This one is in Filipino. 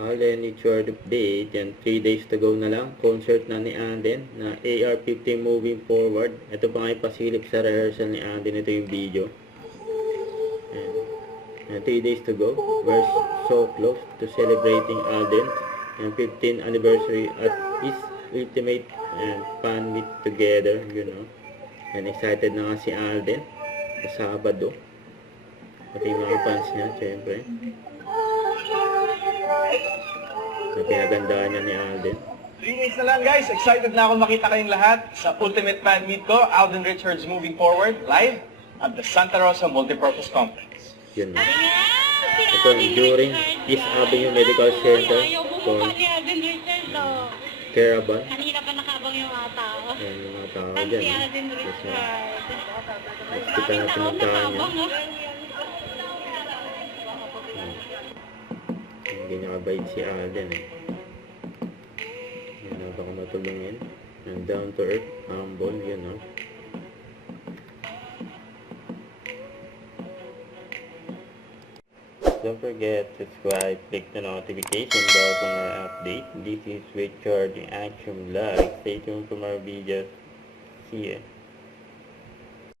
Alden, it's your update. Yan, 3 days to go na lang. Concert na ni Alden na AR-15 moving forward. Ito pa nga yung pasilip sa rehearsal ni Alden. Ito yung video. And 3 days to go. We're so close to celebrating Alden's 15th anniversary at his ultimate and fan meet together, you know. And excited na nga si Alden sa Sabado. Pati yung mga fans niya, syempre. Na pinagandaan niya ni Alden. 3 days na lang guys, excited na ako makita kayong lahat sa ultimate fan meet ko, Alden Richards Moving Forward, live at the Santa Rosa Multipurpose Complex. Yun na. Ito during East Avenue Medical Center for Caravan. Kanina pa nakabang yung mga tao. Yan yung mga tao Tapos dyan. si Alden Yes, Richards. Next kita na pinagkaan niya. Hindi niya kabait si Alden eh. Yan na baka matulungin. And down to earth, humble, you know. Don't forget to subscribe, click the notification bell for more updates. This is Richard in Action Vlog. Stay tuned for more videos. See ya.